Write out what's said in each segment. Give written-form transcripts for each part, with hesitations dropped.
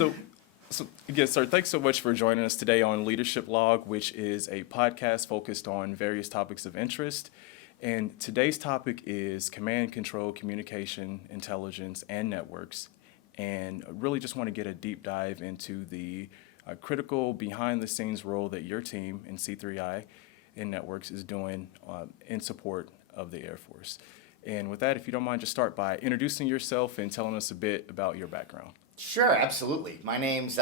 So, so again, sir, thanks so much for joining us today on Leadership Log, which is a podcast focused on various topics of interest. And today's topic is command, control, communication, intelligence, and networks. And I really just want to get a deep dive into the critical behind-the-scenes role that your team in C3I&N Networks is doing in support of the Air Force. And with that, if you don't mind, just start by introducing yourself and telling us a bit about your background. Sure, absolutely. My name's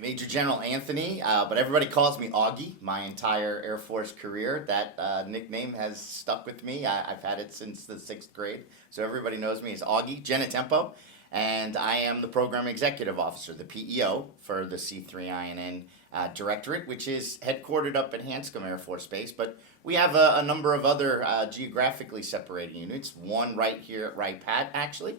Major General Anthony, but everybody calls me Awgie my entire Air Force career. That nickname has stuck with me. I've had it since the 6th grade, so everybody knows me as Awgie, Genatempo, and I am the Program Executive Officer, the PEO, for the C3I&N directorate, which is headquartered up at Hanscom Air Force Base, but we have a number of other geographically separated units, one right here at Wright Pat, actually.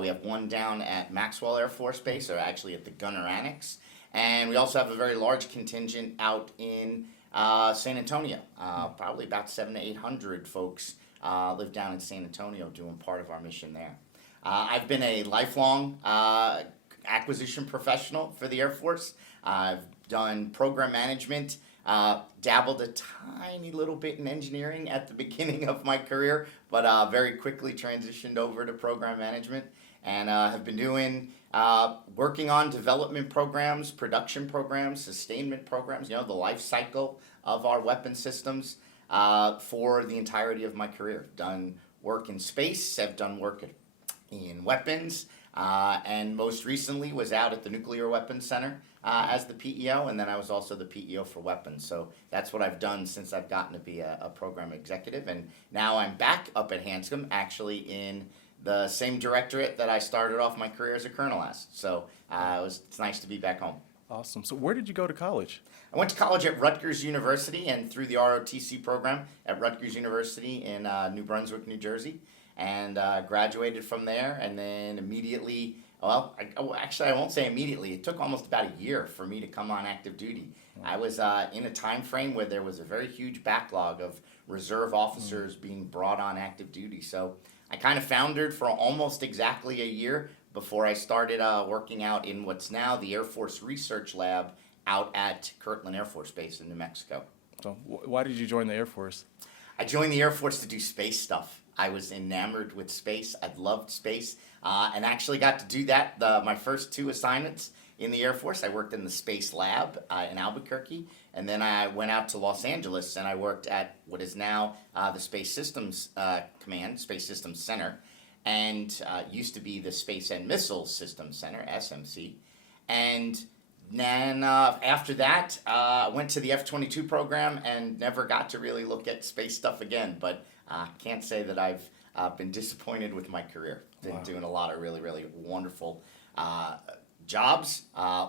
We have one down at Maxwell Air Force Base, or actually at the Gunner Annex. And we also have a very large contingent out in San Antonio. Probably about 700 to 800 folks live down in San Antonio doing part of our mission there. I've been a lifelong acquisition professional for the Air Force. I've done program management, dabbled a tiny little bit in engineering at the beginning of my career, but very quickly transitioned over to program management, and have been doing working on development programs, production programs, sustainment programs, the life cycle of our weapon systems for the entirety of my career. Done work in space, I've done work in weapons, and most recently was out at the Nuclear Weapons Center as the PEO, and then I was also the PEO for weapons. So that's what I've done since I've gotten to be a program executive, and now I'm back up at Hanscom, actually in the same directorate that I started off my career as a colonel as. So it's nice to be back home. Awesome. So where did you go to college? I went to college at Rutgers University and through the ROTC program at Rutgers University in New Brunswick, New Jersey, and graduated from there, and then immediately, actually I won't say immediately, it took almost about a year for me to come on active duty. I was in a time frame where there was a very huge backlog of reserve officers being brought on active duty, so I kind of foundered for almost exactly a year before I started working out in what's now the Air Force Research Lab out at Kirtland Air Force Base in New Mexico. So why did you join the Air Force? I joined the Air Force to do space stuff. I was enamored with space. I loved space, and actually got to do that my first 2 assignments in the Air Force. I worked in the Space Lab in Albuquerque, and then I went out to Los Angeles, and I worked at what is now the Space Systems Command, Space Systems Center, and used to be the Space and Missile Systems Center, SMC. And then after that, I went to the F-22 program and never got to really look at space stuff again, but can't say that I've been disappointed with my career. Been doing a lot of really, really wonderful jobs,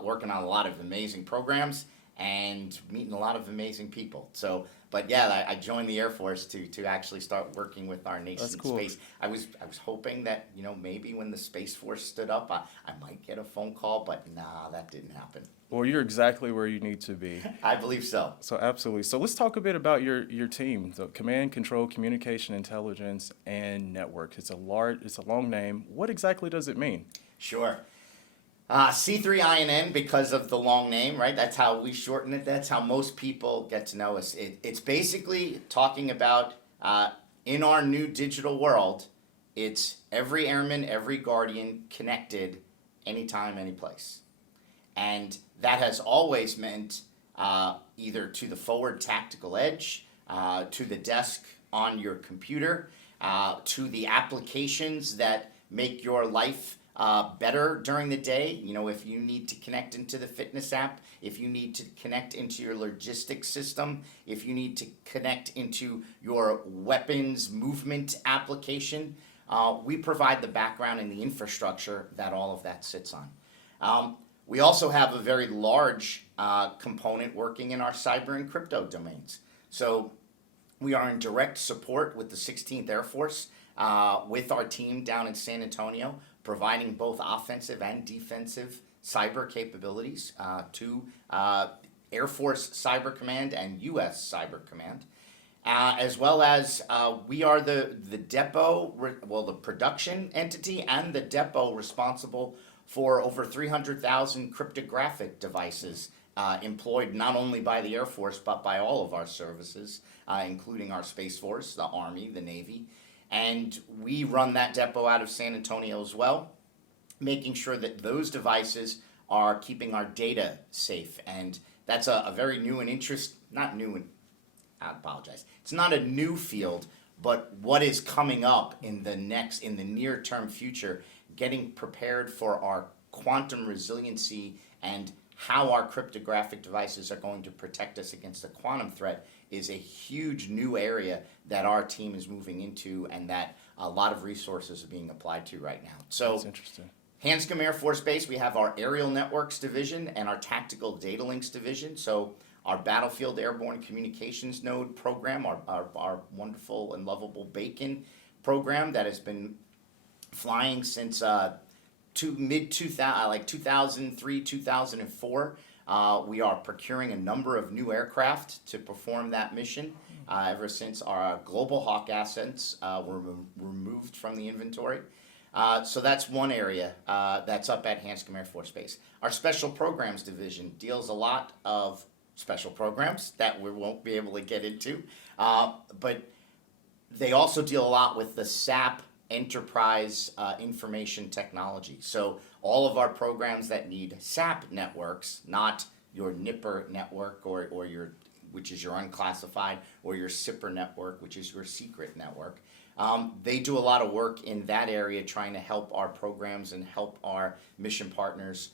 working on a lot of amazing programs, and meeting a lot of amazing people. So, but yeah, I joined the Air Force to actually start working with our nascent space. I was hoping that maybe when the Space Force stood up, I might get a phone call, but nah, that didn't happen. Well, you're exactly where you need to be. I believe so. So absolutely. So let's talk a bit about your team, the command, control, communication, intelligence, and network. It's a long name. What exactly does it mean? Sure. C3I&N, because of the long name, right? That's how we shorten it. That's how most people get to know us. It's basically talking about, in our new digital world, it's every airman, every guardian connected anytime, any place. And that has always meant either to the forward tactical edge, to the desk on your computer, to the applications that make your life better during the day. If you need to connect into the fitness app, if you need to connect into your logistics system, if you need to connect into your weapons movement application, we provide the background and the infrastructure that all of that sits on. We also have a very large component working in our cyber and crypto domains. So we are in direct support with the 16th Air Force, with our team down in San Antonio, providing both offensive and defensive cyber capabilities to Air Force Cyber Command and U.S. Cyber Command. As well as we are the depot, the production entity and the depot responsible for over 300,000 cryptographic devices employed not only by the Air Force, but by all of our services, including our Space Force, the Army, the Navy. And we run that depot out of San Antonio as well, making sure that those devices are keeping our data safe. And that's a very new and I apologize. It's not a new field, but what is coming up in the near term future, getting prepared for our quantum resiliency and how our cryptographic devices are going to protect us against a quantum threat is a huge new area that our team is moving into and that a lot of resources are being applied to right now. So That's interesting. Hanscom Air Force Base, we have our Aerial Networks Division and our Tactical Data Links Division. So our Battlefield Airborne Communications Node program, our wonderful and lovable Bacon program that has been flying since like 2003, 2004. We are procuring a number of new aircraft to perform that mission ever since our Global Hawk assets were removed from the inventory. So that's one area that's up at Hanscom Air Force Base. Our Special Programs Division deals a lot of special programs that we won't be able to get into, but they also deal a lot with the SAP enterprise information technology. So all of our programs that need SAP networks, not your NIPR network or your, which is your unclassified, or your SIPR network, which is your secret network. They do a lot of work in that area trying to help our programs and help our mission partners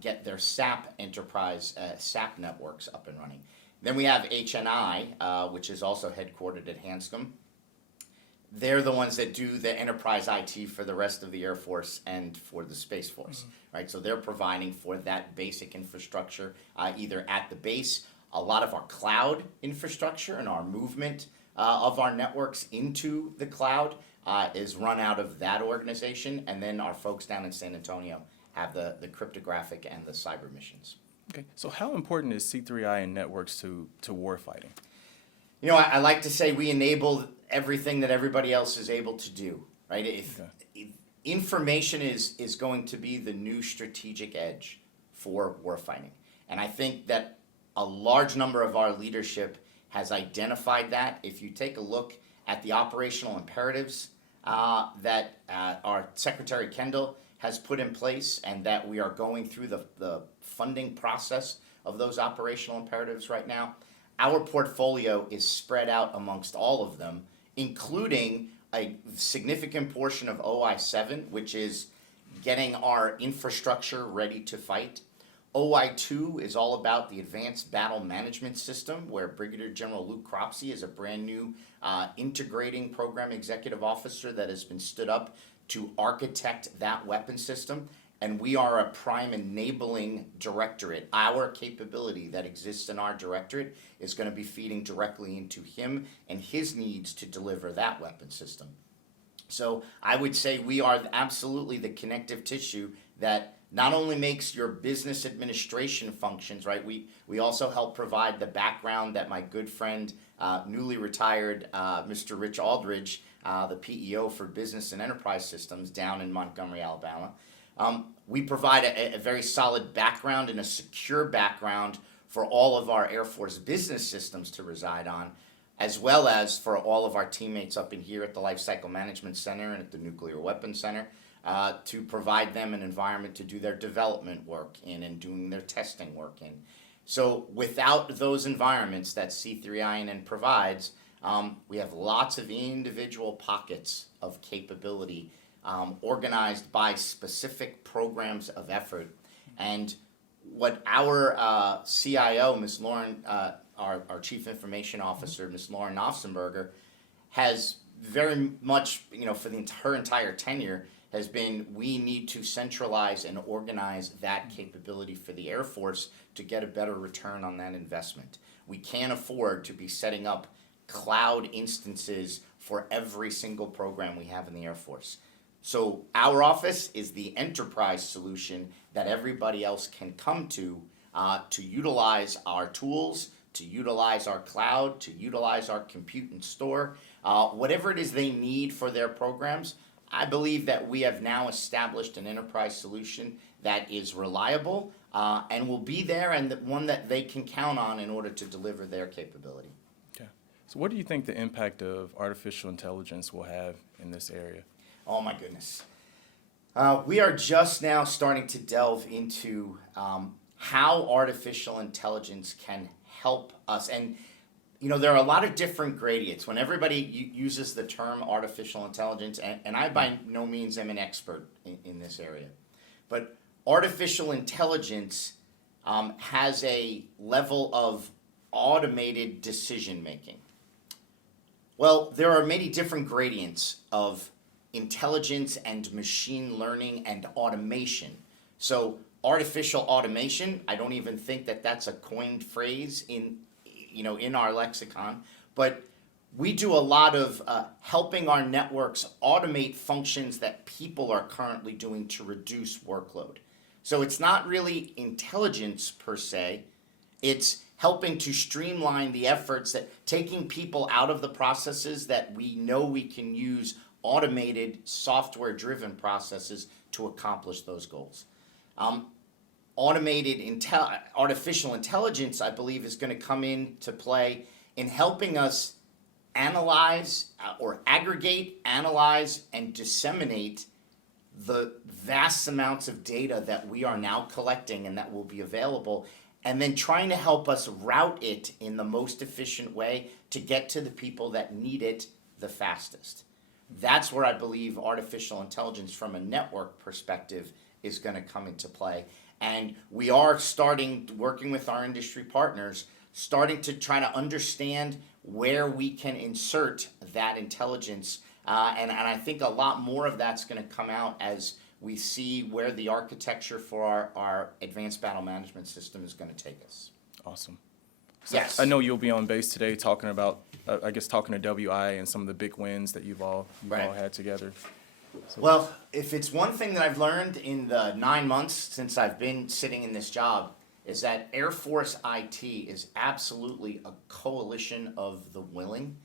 get their SAP enterprise SAP networks up and running. Then we have HNI, which is also headquartered at Hanscom. They're the ones that do the enterprise IT for the rest of the Air Force and for the Space Force, right? So they're providing for that basic infrastructure either at the base, a lot of our cloud infrastructure and our movement of our networks into the cloud is run out of that organization, and then our folks down in San Antonio have the cryptographic and the cyber missions. Okay, so how important is C3I&N networks to warfighting? You know, I like to say we enable everything that everybody else is able to do, right? If information is going to be the new strategic edge for warfighting. And I think that a large number of our leadership has identified that. If you take a look at the operational imperatives that our Secretary Kendall has put in place and that we are going through the funding process of those operational imperatives right now, our portfolio is spread out amongst all of them, including a significant portion of OI-7, which is getting our infrastructure ready to fight. OI-2 is all about the Advanced Battle Management System, where Brigadier General Luke Cropsey is a brand new integrating program executive officer that has been stood up to architect that weapon system. And we are a prime enabling directorate. Our capability that exists in our directorate is going to be feeding directly into him and his needs to deliver that weapon system. So I would say we are absolutely the connective tissue that not only makes your business administration functions, right? We also help provide the background that my good friend, newly retired Mr. Rich Aldridge, the PEO for Business and Enterprise Systems down in Montgomery, Alabama. We provide a very solid background and a secure background for all of our Air Force business systems to reside on, as well as for all of our teammates up in here at the Life Cycle Management Center and at the Nuclear Weapons Center, to provide them an environment to do their development work in and doing their testing work in. So without those environments that C3I&N provides, we have lots of individual pockets of capability organized by specific programs of effort. And what our CIO, Ms. Lauren, our Chief Information Officer, Ms. Lauren Offsenberger, has very much, for her entire tenure, has been we need to centralize and organize that capability for the Air Force to get a better return on that investment. We can't afford to be setting up cloud instances for every single program we have in the Air Force. So our office is the enterprise solution that everybody else can come to utilize our tools, to utilize our cloud, to utilize our compute and store, whatever it is they need for their programs. I believe that we have now established an enterprise solution that is reliable and will be there, and one that they can count on in order to deliver their capability. Okay. So what do you think the impact of artificial intelligence will have in this area? Oh my goodness. We are just now starting to delve into how artificial intelligence can help us. And, there are a lot of different gradients. When everybody uses the term artificial intelligence, and I by no means am an expert in this area, but artificial intelligence has a level of automated decision making. Well, there are many different gradients of intelligence and machine learning and automation. So artificial automation, I don't even think that that's a coined phrase in our lexicon, but we do a lot of helping our networks automate functions that people are currently doing to reduce workload. So it's not really intelligence per se, it's helping to streamline the efforts, that taking people out of the processes that we know we can use automated, software-driven processes to accomplish those goals. Artificial intelligence, I believe, is going to come into play in helping us analyze or aggregate, analyze, and disseminate the vast amounts of data that we are now collecting and that will be available, and then trying to help us route it in the most efficient way to get to the people that need it the fastest. That's where I believe artificial intelligence from a network perspective is going to come into play. And we are working with our industry partners, starting to try to understand where we can insert that intelligence. And I think a lot more of that's going to come out as we see where the architecture for our advanced battle management system is going to take us. Awesome. So Yes. I know you'll be on base today talking about, talking to WI and some of the big wins that you've all Right. had together. So, Well, if it's one thing that I've learned in the 9 months since I've been sitting in this job, is that Air Force IT is absolutely a coalition of the willing.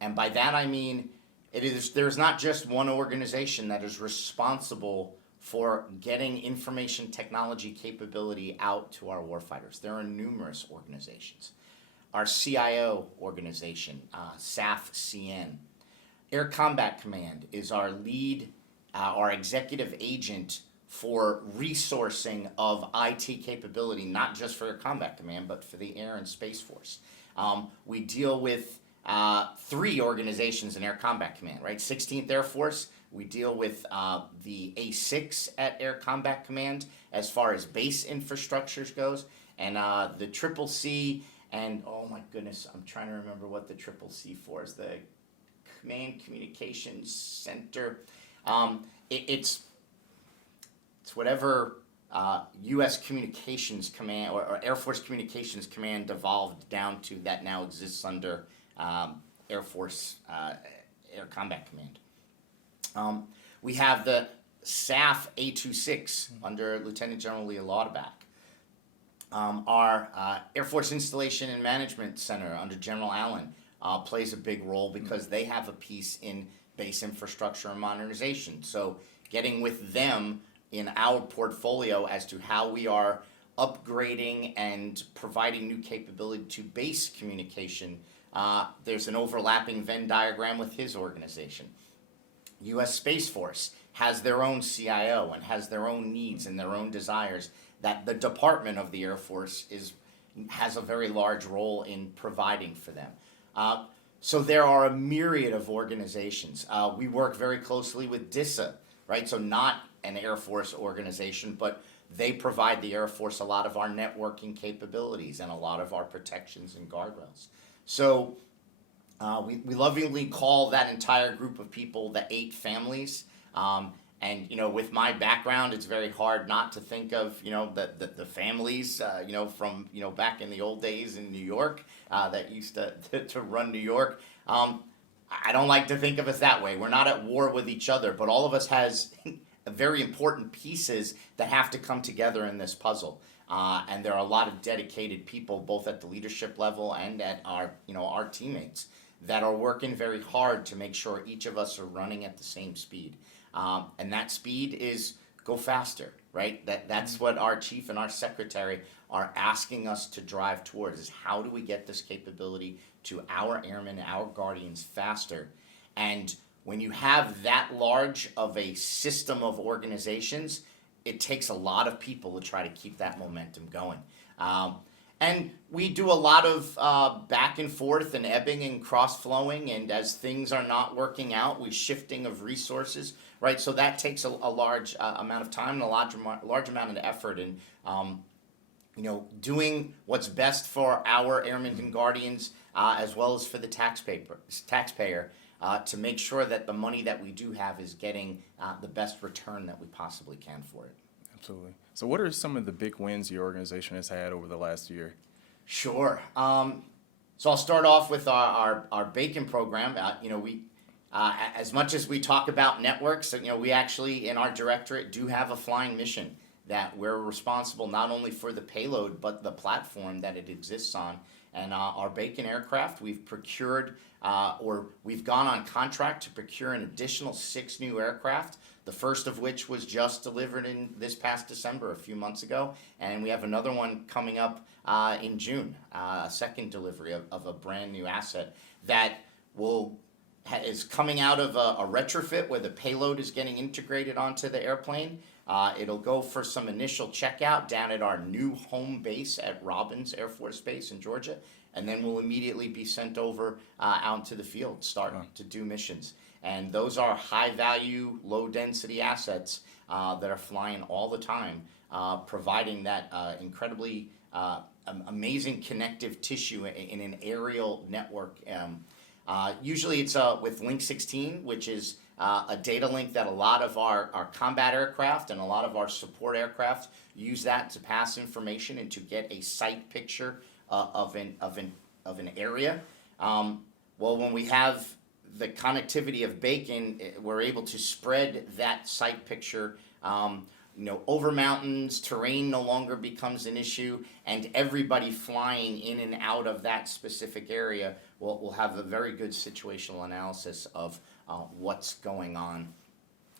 And by that I mean there's not just one organization that is responsible for getting information technology capability out to our warfighters. There are numerous organizations. Our CIO organization, SAF-CN. Air Combat Command is our lead, our executive agent for resourcing of IT capability, not just for Air Combat Command, but for the Air and Space Force. We deal with 3 organizations in Air Combat Command, right? 16th Air Force, we deal with the A6 at Air Combat Command as far as base infrastructures goes, and the Triple C, and oh my goodness, I'm trying to remember what the Triple C for is, the Command Communications Center. It's whatever U.S. Communications Command or Air Force Communications Command devolved down to, that now exists under Air Force Air Combat Command. We have the SAF A26 under Lieutenant General Leah Lauterbach. Our Air Force Installation and Management Center under General Allen plays a big role because they have a piece in base infrastructure and modernization. So getting with them in our portfolio as to how we are upgrading and providing new capability to base communication, there's an overlapping Venn diagram with his organization. U.S. Space Force has their own CIO and has their own needs and their own desires that the Department of the Air Force has a very large role in providing for them. So there are a myriad of organizations. We work very closely with DISA, right? So not an Air Force organization, but they provide the Air Force a lot of our networking capabilities and a lot of our protections and guardrails. So we lovingly call that entire group of people the 8 families. And with my background, it's very hard not to think of the families from back in the old days in New York that used to run New York. I don't like to think of us that way. We're not at war with each other, but all of us has very important pieces that have to come together in this puzzle. And there are a lot of dedicated people, both at the leadership level and at our teammates, that are working very hard to make sure each of us are running at the same speed. And that speed is go faster, right? That's what our chief and our secretary are asking us to drive towards, is how do we get this capability to our airmen, our guardians faster? And when you have that large of a system of organizations, it takes a lot of people to try to keep that momentum going. And we do a lot of back and forth and ebbing and cross-flowing, and as things are not working out, we shifting of resources, right? So that takes a large amount of time and a large amount of effort, and doing what's best for our airmen and guardians, as well as for the taxpayer, to make sure that the money that we do have is getting the best return that we possibly can for it. Absolutely. So what are some of the big wins your organization has had over the last year? Sure. So I'll start off with our bacon program. We as much as we talk about networks, we actually in our directorate do have a flying mission that we're responsible not only for the payload but the platform that it exists on. And our bacon aircraft, we've procured or we've gone on contract to procure an additional 6 new aircraft, the first of which was just delivered in this past December, a few months ago. And we have another one coming up in June, a second delivery of a brand new asset that is coming out of a retrofit where the payload is getting integrated onto the airplane. It'll go for some initial checkout down at our new home base at Robins Air Force Base in Georgia, and then we'll immediately be sent over out to the field, start to do missions. And those are high-value, low-density assets that are flying all the time, providing that incredibly amazing connective tissue in an aerial network. Usually it's with Link 16, which is a data link that a lot of our combat aircraft and a lot of our support aircraft use that to pass information and to get a site picture of an area. Well, when we have the connectivity of bacon, we're able to spread that site picture over mountains. Terrain no longer becomes an issue, and everybody flying in and out of that specific area will have a very good situational analysis of what's going on.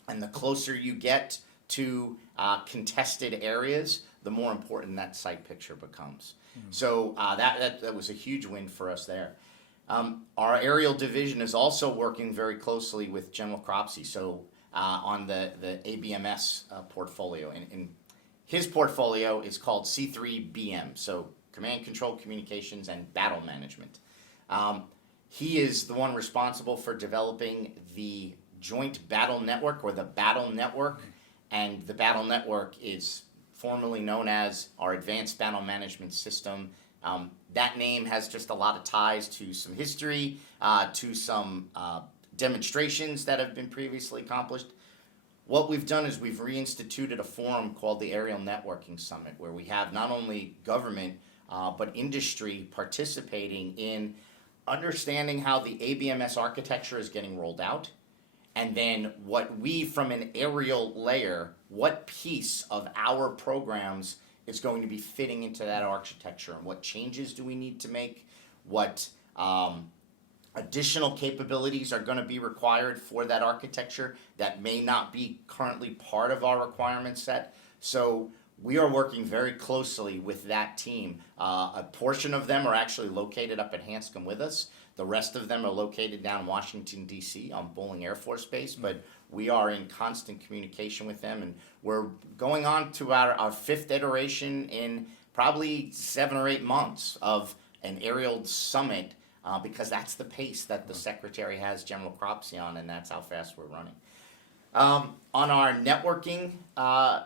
And the closer you get to contested areas, the more important that site picture becomes. So that was a huge win for us there. Our aerial division is also working very closely with General Cropsey, so on the ABMS portfolio. And his portfolio is called C3BM, so Command, Control, Communications, and Battle Management. He is the one responsible for developing the Joint Battle Network, or the Battle Network, and the Battle Network is formerly known as our Advanced Battle Management System. That name has just a lot of ties to some history, to some demonstrations that have been previously accomplished. What we've done is we've reinstituted a forum called the Aerial Networking Summit, where we have not only government but industry participating in understanding how the ABMS architecture is getting rolled out, and then what we, from an aerial layer, what piece of our programs is going to be fitting into that architecture, and what changes do we need to make, what additional capabilities are going to be required for that architecture that may not be currently part of our requirement set. So we are working very closely with that team. A portion of them are actually located up at Hanscom with us. The rest of them are located down in Washington, D.C. on Bolling Air Force Base, but we are in constant communication with them, and we're going on to our fifth iteration in probably 7 or 8 months of an aerial summit, because that's the pace that the Secretary has General Cropsey on, and that's how fast we're running. On our networking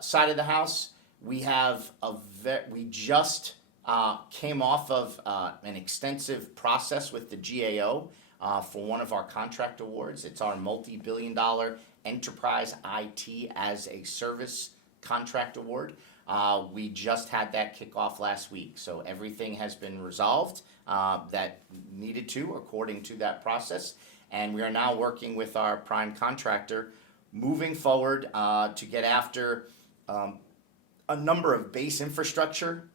side of the house, we have we just came off of an extensive process with the GAO for one of our contract awards. It's our multi-billion-dollar Enterprise IT as a Service contract award. We just had that kick off last week, so everything has been resolved that needed to according to that process, and we are now working with our prime contractor moving forward to get after a number of base infrastructure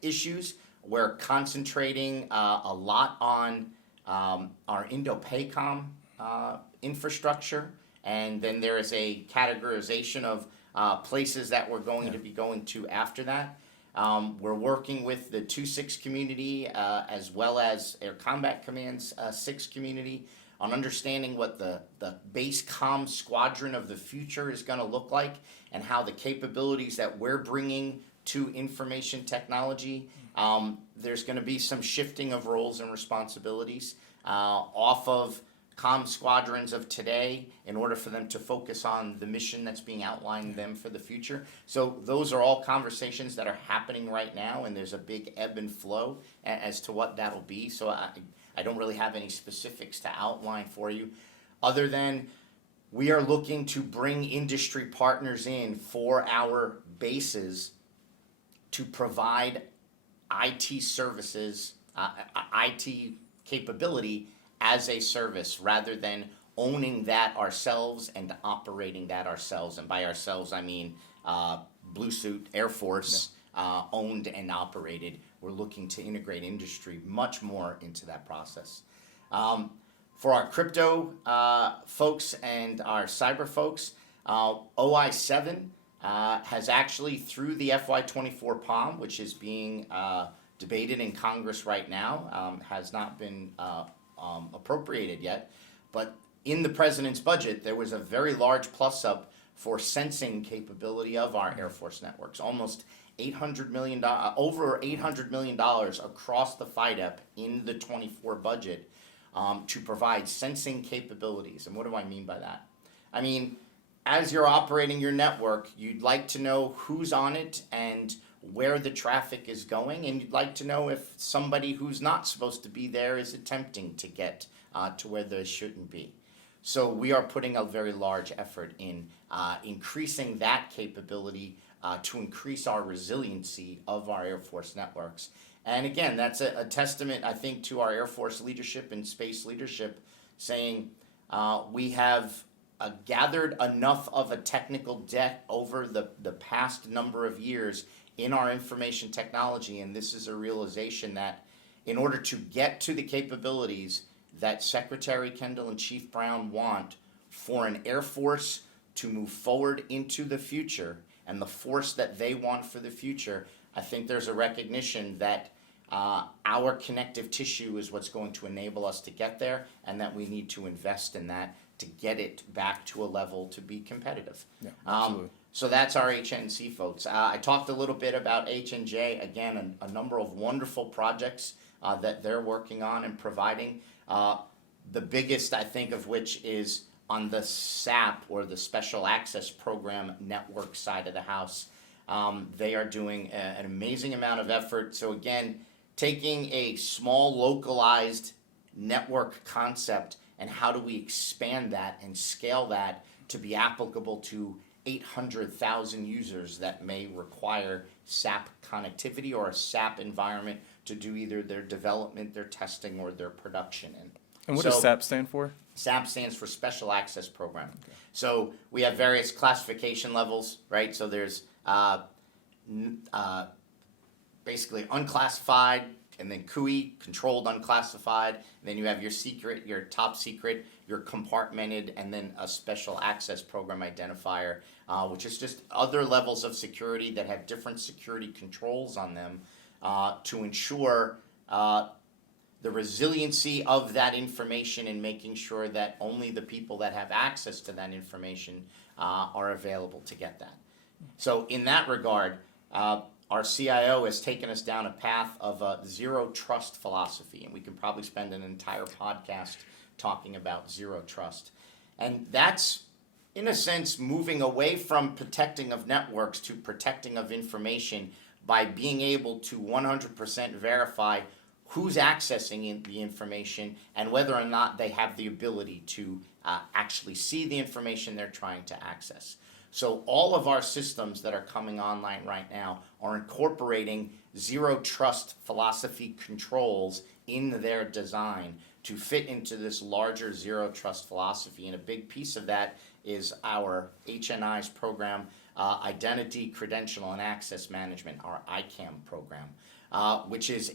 issues. We're concentrating a lot on our Indo-PACOM infrastructure and then there is a categorization of places that we're going to be going to after that. We're working with the 2-6 community as well as Air Combat Command's 6 community on understanding what the base comm squadron of the future is going to look like, and how the capabilities that we're bringing to information technology, there's going to be some shifting of roles and responsibilities off of comm squadrons of today in order for them to focus on the mission that's being outlined them for the future. So those are all conversations that are happening right now, and there's a big ebb and flow as to what that'll be. So I don't really have any specifics to outline for you, other than we are looking to bring industry partners in for our bases to provide IT services, IT capability as a service, rather than owning that ourselves and operating that ourselves. And by ourselves, I mean Blue Suit, Air Force, owned and operated. We're looking to integrate industry much more into that process. For our crypto folks and our cyber folks, OI7 has actually, through the FY24 POM, which is being debated in Congress right now, has not been appropriated yet, but in the president's budget, there was a very large plus up for sensing capability of our Air Force networks, almost $800 million, over $800 million across the FIDEP in the 24 budget to provide sensing capabilities. And what do I mean by that? I mean, as you're operating your network, you'd like to know who's on it and where the traffic is going, and you'd like to know if somebody who's not supposed to be there is attempting to get to where they shouldn't be. So we are putting a very large effort in increasing that capability to increase our resiliency of our Air Force networks. And again, that's a testament, I think, to our Air Force leadership and space leadership, saying we have gathered enough of a technical debt over the past number of years in our information technology, and this is a realization that in order to get to the capabilities that Secretary Kendall and Chief Brown want for an Air Force to move forward into the future, and the force that they want for the future, I think there's a recognition that our connective tissue is what's going to enable us to get there, and that we need to invest in that to get it back to a level to be competitive. Yeah, absolutely. So that's our HNC folks. I talked a little bit about H&J, again, a number of wonderful projects that they're working on and providing. The biggest, I think, of which is on the SAP, or the Special Access Program network side of the house. They are doing an amazing amount of effort. So again, taking a small localized network concept, and how do we expand that and scale that to be applicable to 800,000 users that may require SAP connectivity or a SAP environment to do either their development, their testing, or their production in. And what does SAP stand for? SAP stands for Special Access Program. Okay. So we have various classification levels, right? So there's basically unclassified, and then CUI, controlled unclassified, and then you have your secret, your top secret, your compartmented, and then a special access program identifier, which is just other levels of security that have different security controls on them to ensure the resiliency of that information, and making sure that only the people that have access to that information are available to get that. So in that regard, our CIO has taken us down a path of a zero trust philosophy, and we can probably spend an entire podcast talking about zero trust. And that's, in a sense, moving away from protecting of networks to protecting of information by being able to 100% verify who's accessing the information and whether or not they have the ability to actually see the information they're trying to access. So all of our systems that are coming online right now are incorporating zero trust philosophy controls in their design to fit into this larger zero trust philosophy. And a big piece of that is our HNI's program, Identity, Credential, and Access Management, our ICAM program, which is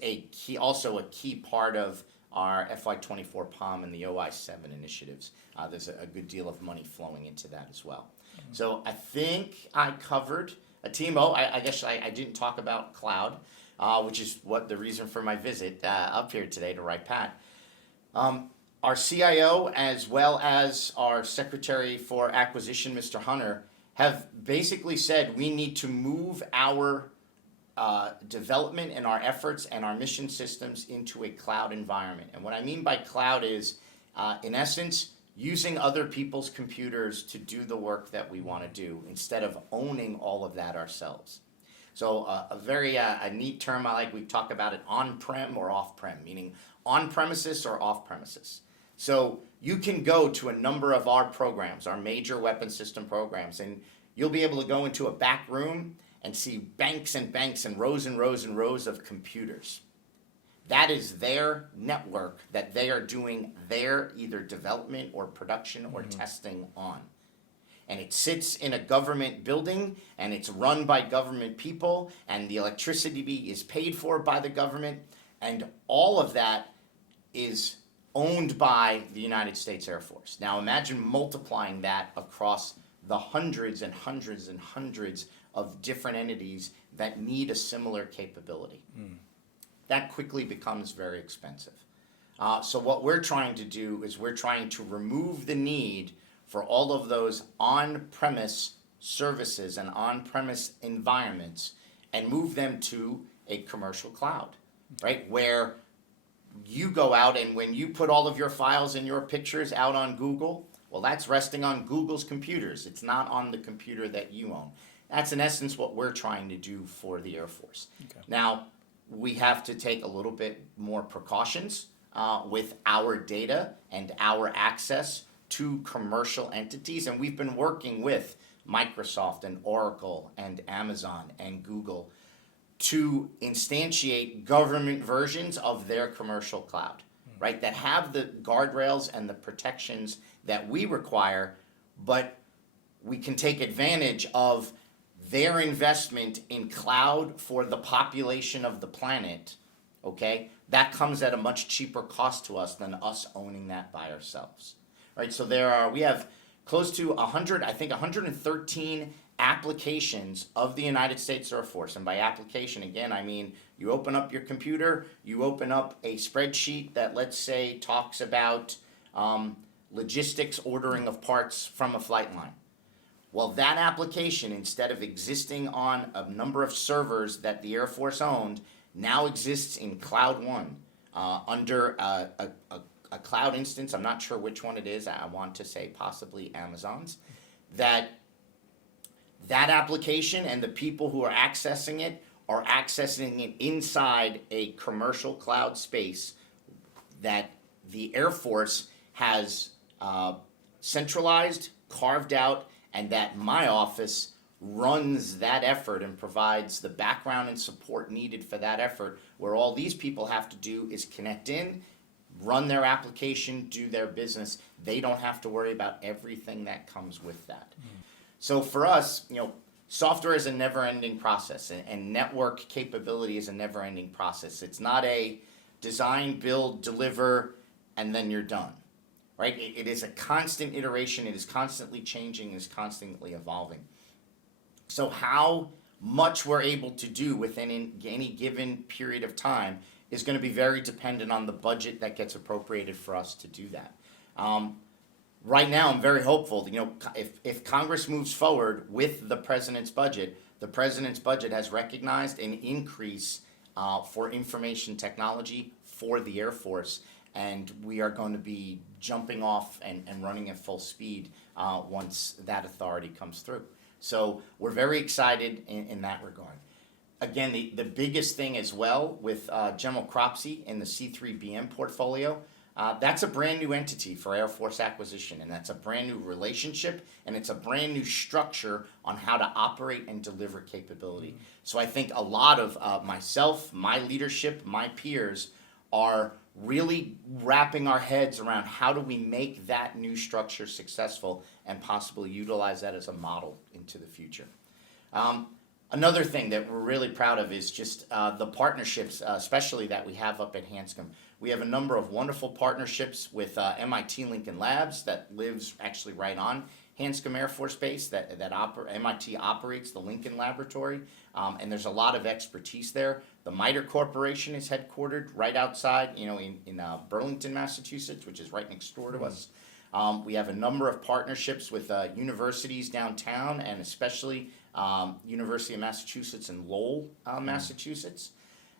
also a key part of our FY24 POM and the OI7 initiatives. There's a good deal of money flowing into that as well. So I think I covered a team. I guess I didn't talk about cloud, which is what the reason for my visit up here today to Wright Pat. Our CIO, as well as our Secretary for Acquisition, Mr. Hunter, have basically said we need to move our development and our efforts and our mission systems into a cloud environment. And what I mean by cloud is, in essence, using other people's computers to do the work that we want to do instead of owning all of that ourselves. So a very a neat term I like, we talk about it on-prem or off-prem, meaning on-premises or off-premises. So you can go to a number of our programs, our major weapon system programs, and you'll be able to go into a back room and see banks and banks and rows and rows and rows of computers. That is their network that they are doing their either development or production or testing on. And it sits in a government building, and it's run by government people, and the electricity is paid for by the government, and all of that is owned by the United States Air Force. Now imagine multiplying that across the hundreds and hundreds and hundreds of different entities that need a similar capability. That quickly becomes very expensive. So what we're trying to do is we're trying to remove the need for all of those on-premise services and on-premise environments and move them to a commercial cloud, right? Where you go out and when you put all of your files and your pictures out on Google, well, that's resting on Google's computers. It's not on the computer that you own. That's in essence what we're trying to do for the Air Force. Okay. Now, we have to take a little bit more precautions with our data and our access to commercial entities, and we've been working with Microsoft and Oracle and Amazon and Google to instantiate government versions of their commercial cloud, right, that have the guardrails and the protections that we require, but we can take advantage of their investment in cloud for the population of the planet, okay? That comes at a much cheaper cost to us than us owning that by ourselves, right? So we have close to 113 applications of the United States Air Force. And by application, again, I mean you open up your computer, you open up a spreadsheet that, let's say, talks about logistics ordering of parts from a flight line. Well, that application, instead of existing on a number of servers that the Air Force owned, now exists in Cloud One under a cloud instance. I'm not sure which one it is. I want to say possibly Amazon's. That application and the people who are accessing it are accessing it inside a commercial cloud space that the Air Force has centralized, carved out, and that my office runs that effort and provides the background and support needed for that effort, where all these people have to do is connect in, run their application, do their business. They don't have to worry about everything that comes with that. So for us, software is a never-ending process, and network capability is a never-ending process. It's not a design, build, deliver, and then you're done. Right? It is a constant iteration. It is constantly changing. It is constantly evolving. So how much we're able to do within any given period of time is going to be very dependent on the budget that gets appropriated for us to do that. Right now, I'm very hopeful. If Congress moves forward with the president's budget has recognized an increase for information technology for the Air Force. And we are going to be jumping off and running at full speed once that authority comes through. So we're very excited in that regard. Again, the biggest thing as well with General Cropsey in the C3BM portfolio, that's a brand new entity for Air Force acquisition, and that's a brand new relationship, and it's a brand new structure on how to operate and deliver capability. So I think a lot of myself, my leadership, my peers are really wrapping our heads around how do we make that new structure successful and possibly utilize that as a model into the future. Another thing that we're really proud of is just the partnerships, especially that we have up at Hanscom. We have a number of wonderful partnerships with MIT Lincoln Labs that lives actually right on Hanscom Air Force Base. MIT operates the Lincoln Laboratory, and there's a lot of expertise there. The MITRE Corporation is headquartered right outside, in Burlington, Massachusetts, which is right next door to us. We have a number of partnerships with universities downtown, and especially University of Massachusetts in Lowell, Massachusetts.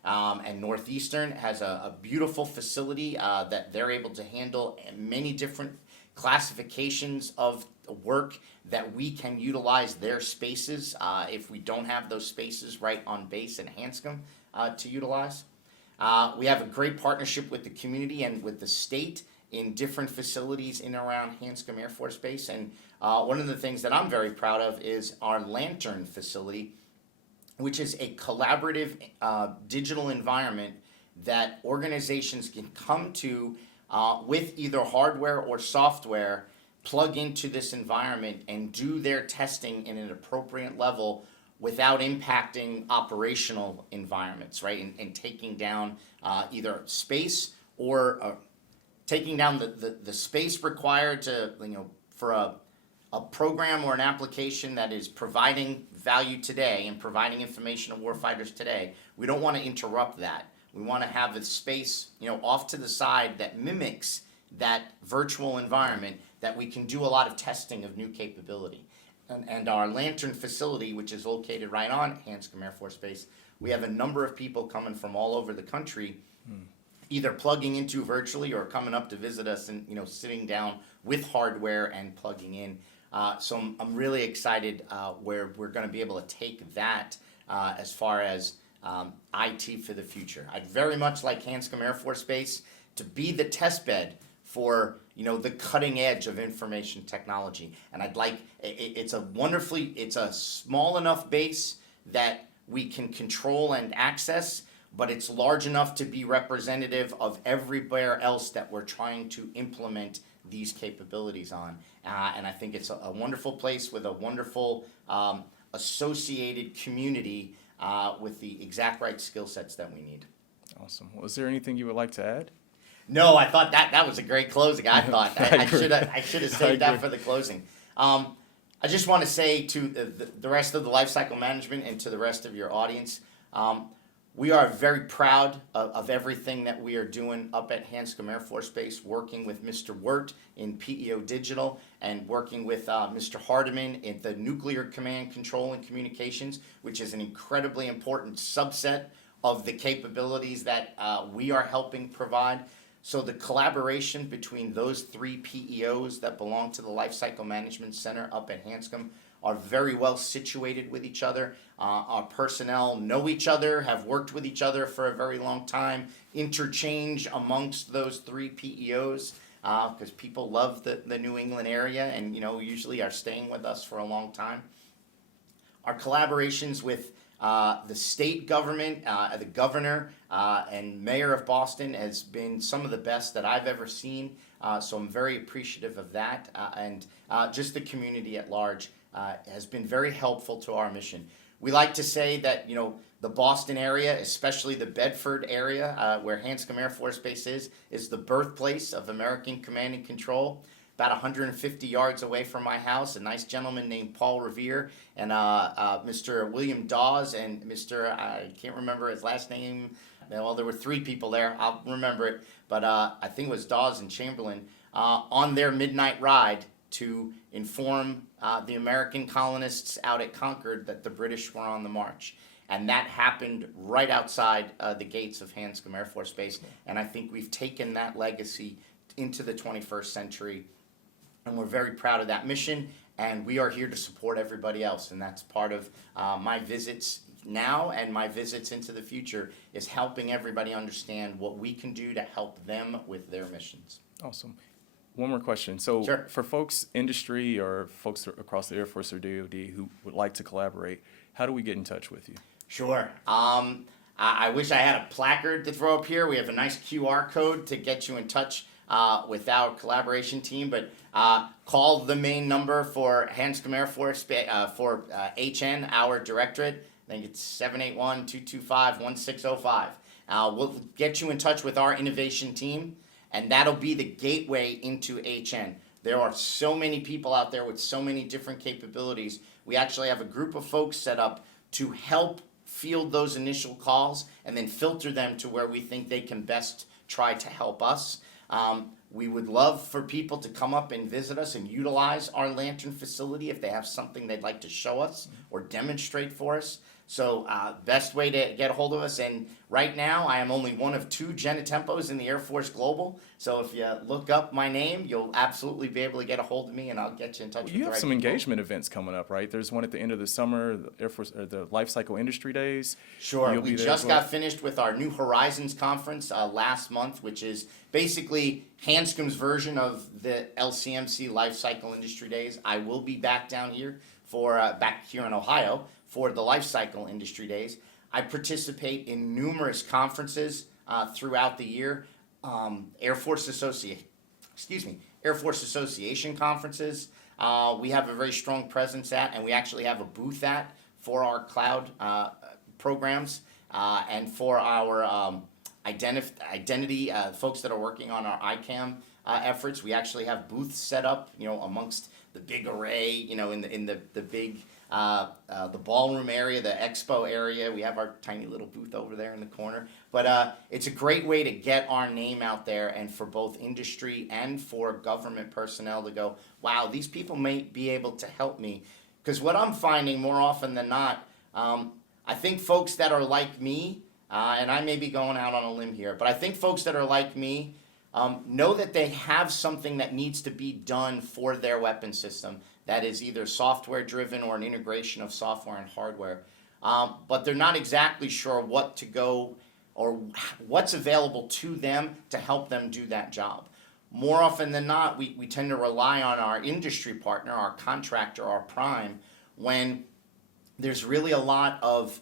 And Northeastern has a beautiful facility that they're able to handle many different classifications of work that we can utilize their spaces if we don't have those spaces right on base in Hanscom to utilize. We have a great partnership with the community and with the state in different facilities in and around Hanscom Air Force Base. And one of the things that I'm very proud of is our Lantern facility, which is a collaborative digital environment that organizations can come to with either hardware or software, plug into this environment and do their testing in an appropriate level without impacting operational environments, right? And taking down either space or taking down the space required to, for a program or an application that is providing value today and providing information to warfighters today. We don't want to interrupt that. We want to have a space, off to the side that mimics that virtual environment that we can do a lot of testing of new capability. And our Lantern facility, which is located right on Hanscom Air Force Base, we have a number of people coming from all over the country, either plugging into virtually or coming up to visit us and sitting down with hardware and plugging in. So I'm really excited where we're going to be able to take that as far as IT for the future. I'd very much like Hanscom Air Force Base to be the test bed for the cutting edge of information technology. And I'd like it's a small enough base that we can control and access, but it's large enough to be representative of everywhere else that we're trying to implement these capabilities on. And I think it's a wonderful place with a wonderful associated community with the exact right skill sets that we need. Awesome. Well, is there anything you would like to add? No, I thought that was a great closing. I thought I should have saved that for the closing. I just want to say to the rest of the lifecycle management and to the rest of your audience, we are very proud of everything that we are doing up at Hanscom Air Force Base, working with Mr. Wirt in PEO Digital and working with Mr. Hardiman in the Nuclear Command, Control, and Communications, which is an incredibly important subset of the capabilities that we are helping provide. So the collaboration between those three PEOs that belong to the Lifecycle Management Center up at Hanscom are very well situated with each other. Our personnel know each other, have worked with each other for a very long time, interchange amongst those three PEOs because people love the New England area and usually are staying with us for a long time. Our collaborations with the state government, the governor and mayor of Boston has been some of the best that I've ever seen. So I'm very appreciative of that. And just the community at large has been very helpful to our mission. We like to say that, the Boston area, especially the Bedford area where Hanscom Air Force Base is the birthplace of American Command and Control. About 150 yards away from my house, a nice gentleman named Paul Revere and Mr. William Dawes and Mr. I can't remember his last name. Well, there were three people there. I'll remember it, but I think it was Dawes and Chamberlain on their midnight ride to inform the American colonists out at Concord that the British were on the march. And that happened right outside the gates of Hanscom Air Force Base. And I think we've taken that legacy into the 21st century. And we're very proud of that mission, and we are here to support everybody else. And that's part of my visits now and my visits into the future is helping everybody understand what we can do to help them with their missions. Awesome. One more question. So Sure. For folks, industry or folks across the Air Force or DoD who would like to collaborate, how do we get in touch with you? Sure. I wish I had a placard to throw up here. We have a nice QR code to get you in touch with our collaboration team, but call the main number for Hanscom Air Force for HN, our directorate, I think it's 781-225-1605. We'll get you in touch with our innovation team, and that'll be the gateway into HN. There are so many people out there with so many different capabilities. We actually have a group of folks set up to help field those initial calls and then filter them to where we think they can best try to help us. We would love for people to come up and visit us and utilize our Lantern facility if they have something they'd like to show us or demonstrate for us. So best way to get a hold of us, and right now I am only one of 2 Genatempos in the Air Force Global, so if you look up my name, you'll absolutely be able to get a hold of me, and I'll get you in touch with the right You have some people. engagement events coming up, right? There's one at the end of the summer, the Air Force, or the Life Cycle Industry Days. Sure. You'll We be there just as well? got finished with our New Horizons conference last month, which is basically Hanscom's version of the LCMC Life Cycle Industry Days. I will be back down here back here in Ohio for the Life Cycle Industry Days. I participate in numerous conferences throughout the year. Air Force Association conferences. We have a very strong presence at, and we actually have a booth at for our cloud programs and for our identity folks that are working on our ICAM efforts. We actually have booths set up, amongst the big array, in the big the ballroom area, the expo area. We have our tiny little booth over there in the corner. But it's a great way to get our name out there, and for both industry and for government personnel to go, wow, these people may be able to help me. Because what I'm finding more often than not, I think folks that are like me, and I may be going out on a limb here, but I think folks that are like me know that they have something that needs to be done for their weapon system that is either software driven or an integration of software and hardware. But they're not exactly sure what to go or what's available to them to help them do that job. More often than not, we tend to rely on our industry partner, our contractor, our prime, when there's really a lot of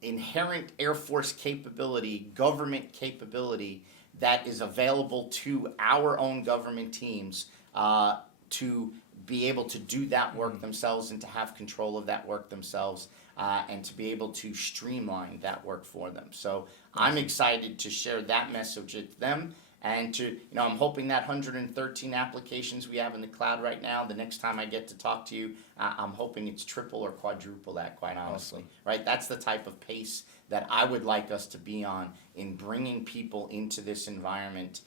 inherent Air Force capability, government capability that is available to our own government teams to be able to do that work themselves and to have control of that work themselves and to be able to streamline that work for them. So I'm excited to share that message with them, and to, I'm hoping that 113 applications we have in the cloud right now, the next time I get to talk to you, I'm hoping it's triple or quadruple that, quite honestly. Awesome. Right? That's the type of pace that I would like us to be on in bringing people into this environment.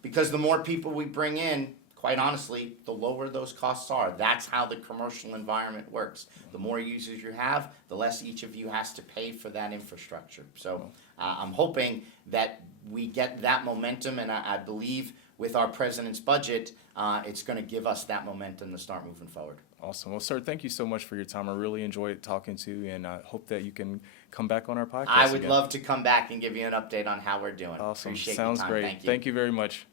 Because the more people we bring in, quite honestly, the lower those costs are. That's how the commercial environment works. The more users you have, the less each of you has to pay for that infrastructure. So I'm hoping that we get that momentum, and I believe with our president's budget, it's going to give us that momentum to start moving forward. Awesome. Well, sir, thank you so much for your time. I really enjoyed talking to you, and I hope that you can come back on our podcast I would again. love to come back and give you an update on how we're doing. Awesome. Appreciate Sounds your time. great. Thank you. Thank you very much.